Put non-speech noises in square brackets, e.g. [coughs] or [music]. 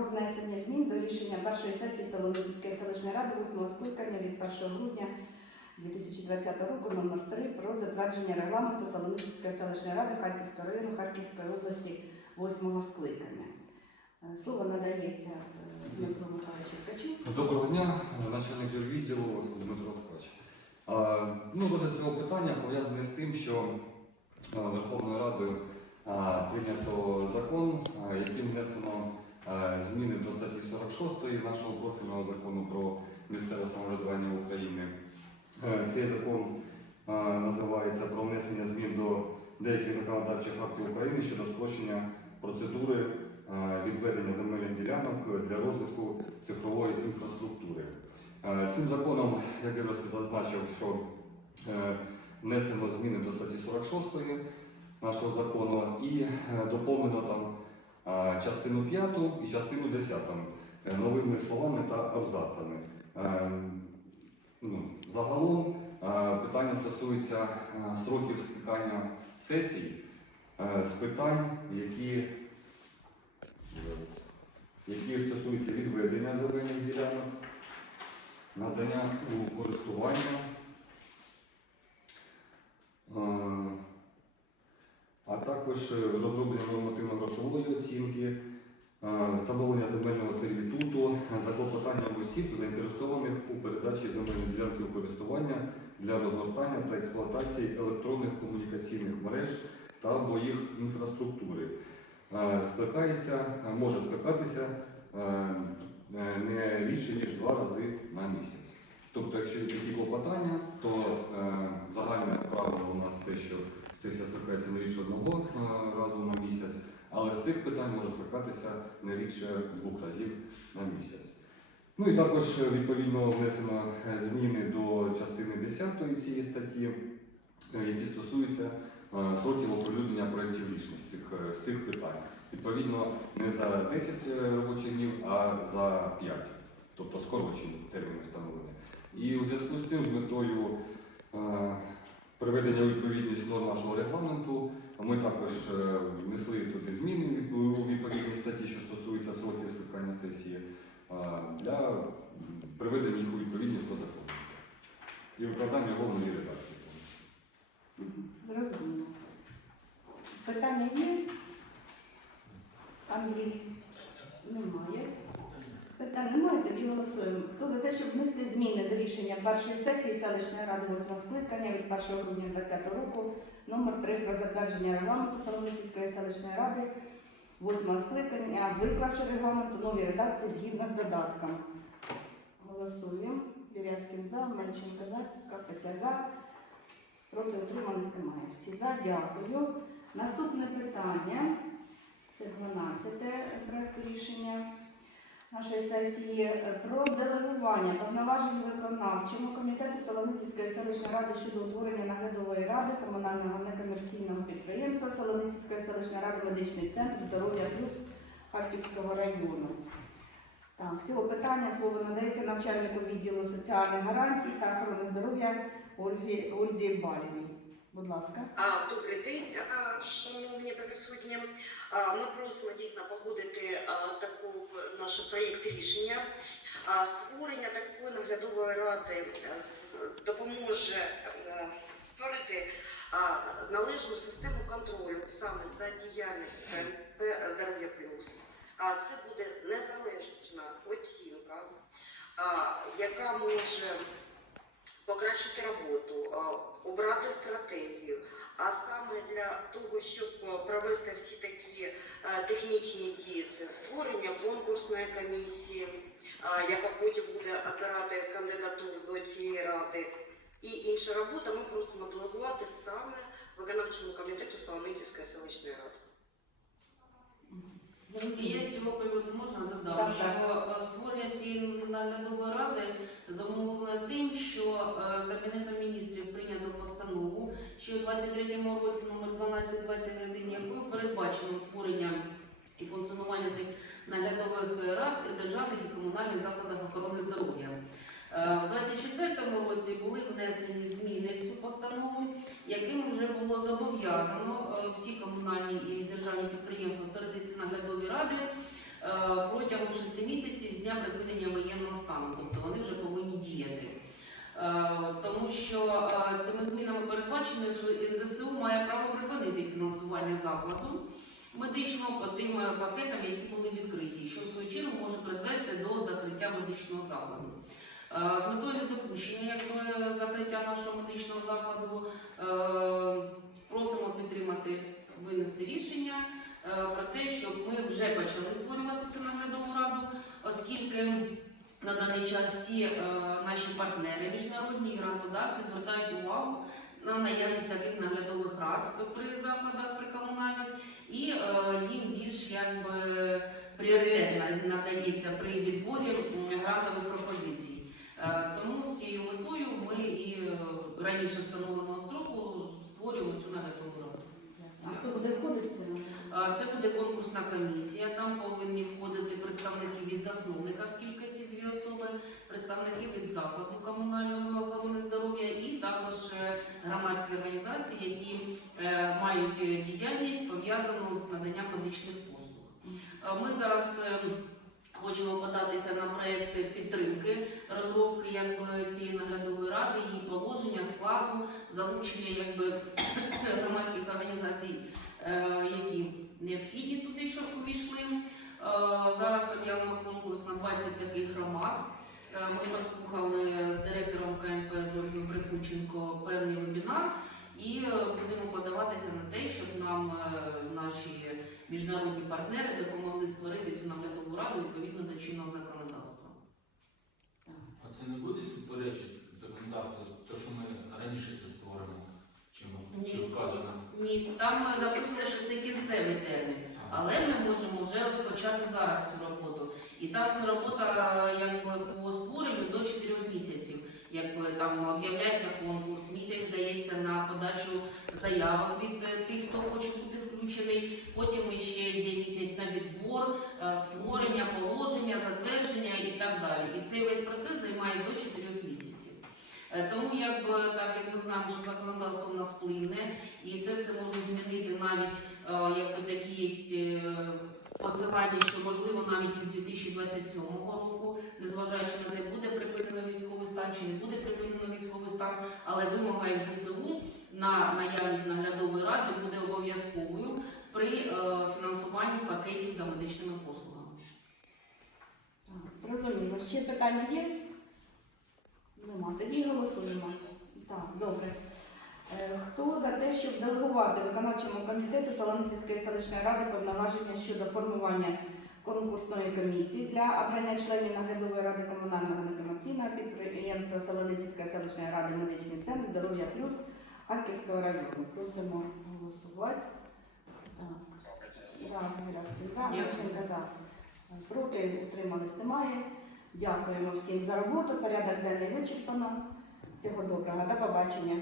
про внесення змін до рішення першої сесії Солоницької селищної ради 8 скликання від 1 грудня 2020 року номер 3 про затвердження регламенту Солоницької селищної ради Харківського району Харківської області 8 скликання. Е, Слово надається е, Дмитру Михайловичу Ткачу. Доброго дня, начальник відділу Дмитро Ткач. Ну, розгляд цього питання пов'язаний з тим, що Верховною Радою прийнято закон, яким внесено зміни до статті 46 нашого профільного закону про місцеве самоврядування України. Е, Цей закон називається про внесення змін до деяких законодавчих актів України щодо спрощення процедури відведення земельних ділянок для розвитку цифрової інфраструктури. Е, Цим законом, як я вже зазначив, що е, внесено зміни до статті 46 нашого закону і е, доповнено там е, частину 5 і частину 10 е, новими словами та абзацами. Е, ну, Загалом е, питання стосується сроків скликання сесій з питань, які які стосуються відведення земельних ділянок, надання у користування, е, а також е, розроблення нормативно-грошової оцінки, е, встановлення земельного сервітуту за клопотанням осіб, заінтересованих у передачі земельної ділянки користування для розгортання та експлуатації електронних комунікаційних мереж та або їх інфраструктури. Е, Скликається, може скликатися не рідше, ніж два рази на місяць. Тобто, якщо є такі клопотання, то загальне правило у нас те, що сесія скликається не рідше одного е, разу на місяць, але з цих питань може скликатися не рідше двох разів на місяць. Ну і також е, відповідно внесено е, зміни до частини 10 цієї статті, які стосуються сроків оприлюднення проєктів рішень з цих, питань. Відповідно, не за 10 робочих днів, а за 5, тобто скорочені терміни встановлення. І у зв'язку з цим, з метою приведення у відповідність норм нашого регламенту, ми також е, внесли туди зміни у відповідній статті, що стосуються сроків скликання сесії, е, для приведення їх у відповідність до закону і викладання його в новій редакції. Зрозуміло. Питання є? Андрій? Немає. Питань немає, тоді голосуємо. Хто за те, щоб внести зміни до рішення першої сесії селищної ради 8 скликання від 1 грудня 2020 року номер 3 про затвердження регламенту Солоницької селищної ради 8 скликання, виклавши регламент у новій редакції згідно з додатком. Голосуємо. Бірязкін за, Мельченко за, Капиця за. Проти утримались немає. Всі за, дякую. Наступне питання. Це 12 проєкту рішення нашої сесії е, про делегування повноважень виконавчому комітету Солоницької селищної ради щодо утворення наглядової ради комунального некомерційного підприємства Солоницької селищної ради медичний центр здоров'я плюс Харківського району. Так, з цього питання слово надається начальнику відділу соціальних гарантій та охорони здоров'я Ользі Балівій. Будь ласка. А, Добрий день, шановні присутні. Ми просимо дійсно погодити таку наш проєкт рішення. Створення такої наглядової ради е, допоможе е, створити належну систему контролю саме за діяльністю «Здоров'я плюс». Це буде незалежна оцінка, яка може покращити роботу, обрати стратегію. А саме для того, щоб е, провести всі такі е, технічні дії, це створення конкурсної комісії, яка потім буде обирати кандидатуру до цієї ради. І інша робота ми просимо делегувати саме виконавчому комітету Солоницької селищної ради. Цього приводу можна додам, що е, створення цієї наглядової ради замовлено тим, що е, Кабінетом міністрів прийнято постанову, що у 23-му році номер 1221, якою передбачено утворення і функціонування цих наглядових рад при державних і комунальних закладах охорони здоров'я. Е, В 24-му році були внесені зміни в цю постанову, якими вже було зобов'язано всі комунальні і державні підприємства створити ці наглядові ради протягом 6 місяців з дня припинення воєнного стану, тобто вони вже повинні діяти. Е, Тому що е, цими змінами передбачено, що НЗСУ має право припинити фінансування закладу медичного по тим е, пакетам, які були відкриті, що в свою чергу може призвести до закриття медичного закладу. З метою недопущення якби, закриття нашого медичного закладу просимо підтримати винести рішення про те, щоб ми вже почали створювати цю наглядову раду, оскільки на даний час всі е, наші партнери міжнародні і грантодавці звертають увагу на наявність таких наглядових рад при закладах при комунальних, і е, їм більш якби пріоритет надається при відборі грантових пропозицій. Е, Тому з цією метою ми і е, раніше встановленого строку створюємо цю наглядову раду. А хто буде входити в Це буде конкурсна комісія. Там повинні входити представники від засновника в кількості дві особи, представники від закладу комунальної охорони здоров'я і також е, громадські організації, які е, мають діяльність пов'язану з наданням медичних послуг. Ми зараз е, хочемо податися на проєкт підтримки розробки якби, цієї наглядової ради, її положення, складу, залучення якби, [coughs] громадських організацій е, які необхідні туди, щоб увійшли. Е, Зараз об'явлено конкурс на 20 таких громад. Е, Ми прослухали з директором КНП Зоргою Брехученко певний вебінар і е, будемо подаватися на те, щоб нам е, наші міжнародні партнери допомогли створити цю наглядову раду відповідно до чинного законодавства. А це не буде суперечити законодавству, те, що ми раніше це створимо, чим чи вказано? Ні, там е, написано, що це кінцевий термін. Але ми можемо вже розпочати зараз цю роботу. І там ця робота якби по створенню до 4 місяців. Якби там об'являється конкурс, місяць дається на подачу заявок від е, тих, хто хоче бути включений. Потім ще йде місяць на відбор, е, створення, положення, затвердження і так далі. І цей весь процес займає до 4 місяців. Е, Тому, якби так як ми знаємо, що законодавство в нас плинне, і це все може змінити навіть якби такі є посилання, що можливо навіть із 2027 року, незважаючи на те, буде припинено військовий стан чи не буде припинено військовий стан, але вимога ЗСУ на наявність наглядової ради буде обов'язковою при е, фінансуванні пакетів за медичними послугами. Так, Зрозуміло. Ще питання є? Нема. Тоді голосуємо. Так, добре. Е, Хто за те, щоб делегувати виконавчому комітету Солоницької селищної ради повноваження щодо формування конкурсної комісії для обрання членів наглядової ради комунального некомерційного підприємства Солоницької селищної ради медичний центр здоров'я плюс Харківського району. Просимо голосувати. Так. За. Марченка за. Проти утримались немає. Дякуємо всім за роботу. Порядок денний вичерпано. Всього доброго. До побачення.